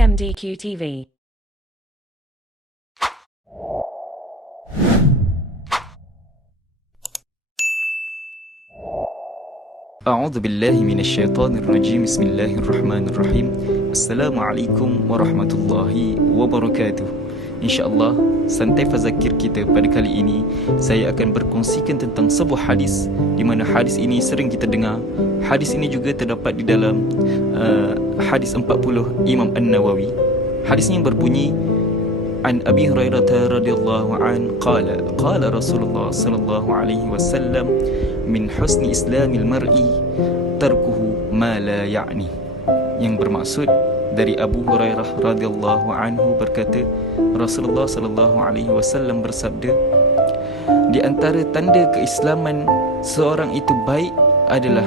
PMDQ TV. A'udzu billahi minasyaitonir rajim. Bismillahirrahmanirrahim. Assalamualaikum warahmatullahi wabarakatuh. InsyaAllah, santai fazakir kita pada kali ini, saya akan berkongsikan tentang sebuah hadis, di mana hadis ini sering kita dengar. Hadis ini juga terdapat di dalam hadis 40 Imam An-Nawawi. Hadisnya berbunyi, An Abi Hurairah radhiyallahu an qala Rasulullah sallallahu alaihi wasallam, min husni islamil mar'i tarkuhu ma la ya'ni. Yang bermaksud, dari Abu Hurairah radhiyallahu anhu berkata, Rasulullah sallallahu alaihi wasallam bersabda, di antara tanda keislaman seorang itu baik adalah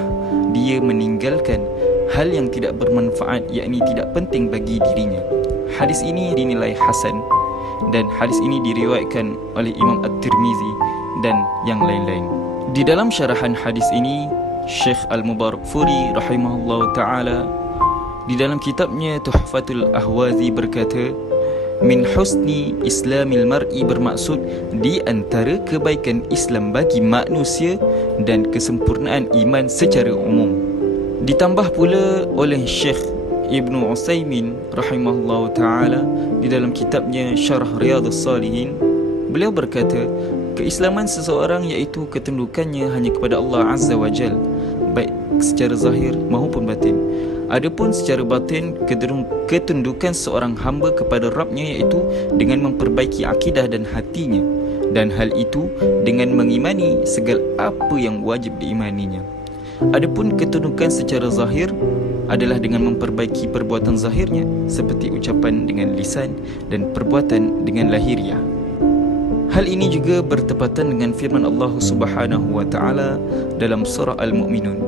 dia meninggalkan hal yang tidak bermanfaat, yakni tidak penting bagi dirinya. Hadis ini dinilai hasan dan hadis ini diriwayatkan oleh Imam At-Tirmizi dan yang lain-lain. Di dalam syarahan hadis ini, Syekh Al-Mubarakfuri rahimahullah ta'ala di dalam kitabnya Tuhfatul Ahwazi berkata, min husni islamil mar'i bermaksud di antara kebaikan Islam bagi manusia dan kesempurnaan iman secara umum. Ditambah pula oleh Syekh Ibnu Utsaimin rahimahullah ta'ala di dalam kitabnya Syarah Riyadhus Salihin, beliau berkata, keislaman seseorang iaitu ketundukannya hanya kepada Allah Azza wa Jal, baik secara zahir maupun batin. Adapun secara batin, ketundukan seorang hamba kepada Rabbnya iaitu dengan memperbaiki akidah dan hatinya, dan hal itu dengan mengimani segala apa yang wajib diimaninya. Adapun ketundukan secara zahir adalah dengan memperbaiki perbuatan zahirnya, seperti ucapan dengan lisan dan perbuatan dengan lahiriah. Hal ini juga bertepatan dengan firman Allah Subhanahu wa taala dalam surah Al-Mu'minun.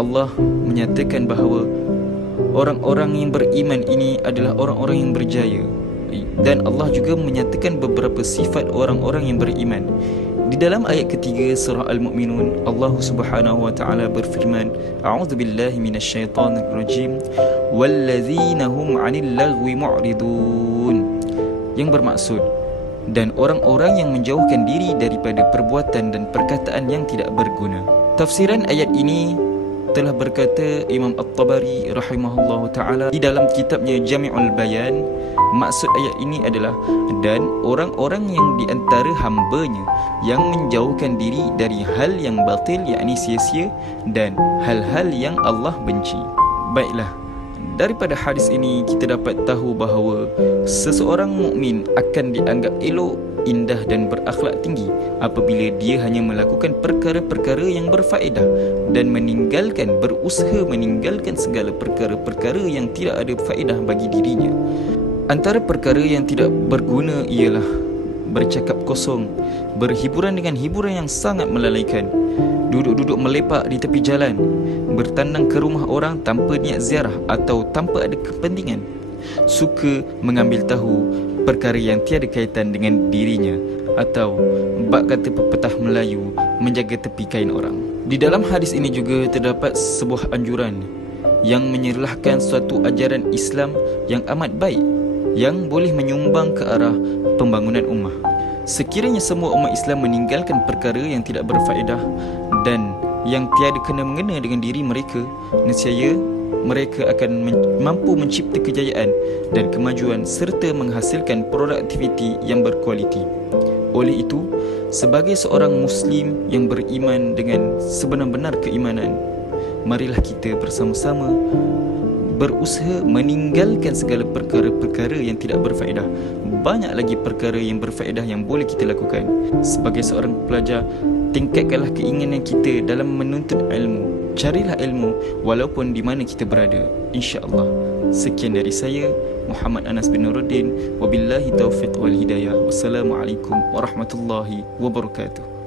Allah menyatakan bahawa orang-orang yang beriman ini adalah orang-orang yang berjaya, dan Allah juga menyatakan beberapa sifat orang-orang yang beriman. Di dalam ayat ketiga surah Al-Mu'minun, Allah Subhanahu wa taala berfirman, A'udzu billahi minasyaitonir rajim, wallazina hum 'anil lagwi mu'ridun. Yang bermaksud, dan orang-orang yang menjauhkan diri daripada perbuatan dan perkataan yang tidak berguna. Tafsiran ayat ini telah berkata Imam At-Tabari rahimahullahu ta'ala di dalam kitabnya Jami'ul Bayan. Maksud ayat ini adalah, dan orang-orang yang di antara hambanya yang menjauhkan diri dari hal yang batil, yakni sia-sia, dan hal-hal yang Allah benci. Baiklah, daripada hadis ini kita dapat tahu bahawa seseorang mukmin akan dianggap elok, indah dan berakhlak tinggi apabila dia hanya melakukan perkara-perkara yang berfaedah dan berusaha meninggalkan segala perkara-perkara yang tidak ada faedah bagi dirinya. Antara perkara yang tidak berguna ialah bercakap kosong, berhiburan dengan hiburan yang sangat melalaikan, duduk-duduk melepak di tepi jalan, bertandang ke rumah orang tanpa niat ziarah atau tanpa ada kepentingan, suka mengambil tahu perkara yang tiada kaitan dengan dirinya, atau bak kata pepatah Melayu, menjaga tepi kain orang. Di dalam hadis ini juga terdapat sebuah anjuran yang menyerlahkan suatu ajaran Islam yang amat baik, yang boleh menyumbang ke arah pembangunan ummah. Sekiranya semua umat Islam meninggalkan perkara yang tidak berfaedah dan yang tiada kena-mengena dengan diri mereka, nescaya mereka akan mampu mencipta kejayaan dan kemajuan serta menghasilkan produktiviti yang berkualiti. Oleh itu, sebagai seorang Muslim yang beriman dengan sebenar-benar keimanan, marilah kita bersama-sama berusaha meninggalkan segala perkara-perkara yang tidak berfaedah. Banyak lagi perkara yang berfaedah yang boleh kita lakukan. Sebagai seorang pelajar, tingkatkanlah keinginan kita dalam menuntut ilmu. Carilah ilmu walaupun di mana kita berada, insya-Allah. Sekian dari saya, Muhammad Anas bin Nuruddin. Wabillahi taufiq wal hidayah. Wassalamualaikum warahmatullahi wabarakatuh.